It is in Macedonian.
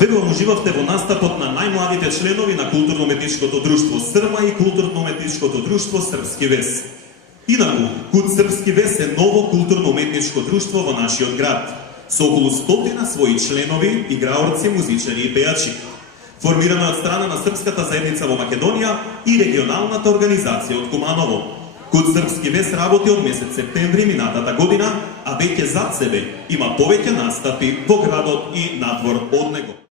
Верувам уживавте во настапот на најмладите членови на културно-уметничкото друштво Срма и културно-уметничкото друштво Српски вес. Инаку, Кут Српски вес е ново културно-уметничко друштво во нашиот град, со околу 100 своји членови, играорци, музичари и пејачи. Формирано од страна на српската заедница во Македонија и регионалната организација од Куманово. Кут Српски вес работи од месец септември минатата година, а веќе зад себе има повеќе настапи во градот и надвор од него.